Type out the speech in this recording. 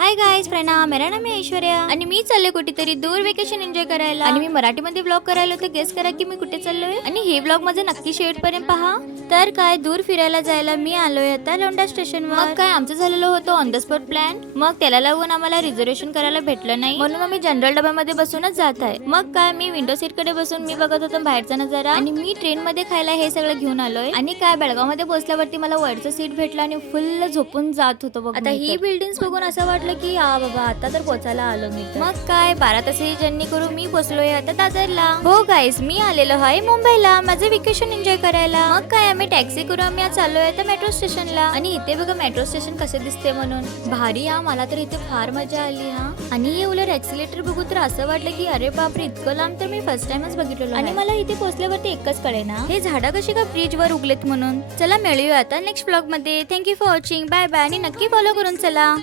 Hi guys, प्रणाम. मेरा नाम आहे ऐश्वर्या आणि मी चालले कुठेतरी दूर वेकेशन एन्जॉय करायला. आणि मी मराठीमध्ये व्लॉग करायला होते. गेस करा की मी कुठे चाललोय आणि हे व्लॉग माझं नक्की शेवटपर्यंत पहा. तर काय दूर फिरायला जायला मी आलोय आता लोंढा स्टेशनवर. मग काय आमचं झालेलं होतं ऑन द स्पॉट प्लॅन. मग त्याला लागून आम्हाला रिझर्वेशन करायला भेटलं नाही, म्हणून आम्ही जनरल डब्यामध्ये बसूनच जात आहे. मग काय मी विंडो सीट कडे बसून मी बघत होतो बाहेरचा नजारा आणि मी ट्रेन मध्ये खायला हे सगळं घेऊन आलोय. आणि काय बेळगाव मध्ये पोहोचल्यावरती मला वरचं सीट भेटलं आणि फुल झोपून जात होतो बघ. आता ही बिल्डिंग बघून असं वाटलं की हा बाबा आता तर पोचायला आलो मी. मग काय 12 तासाची जर्नी करून मी पोहोचलोय आता दादरला. हो गाईस, मी आलेलो आहे मुंबईला माझे वेकेशन एन्जॉय करायला. मग काय आम्ही टॅक्सी करून आम्ही आज चाललोय आता मेट्रो स्टेशनला. आणि इथे बघा मेट्रो स्टेशन कसे दिसते म्हणून भारी. हा मला तर इथे फार मजा आली. हा आणि हे उलट एक्सिलेटर बघू तर असं वाटलं की अरे बापरे इतकं लांब तर मी फर्स्ट टाइमच बघितलं. आणि मला इथे पोहोचल्यावरती एकच कळेना हे झाडं कशी का ब्रिज वर उगलेत म्हणून. चला मिळूया आता नेक्स्ट व्लॉग मध्ये. Thank you for watching. Bye bye आणि नक्की फॉलो करून चला.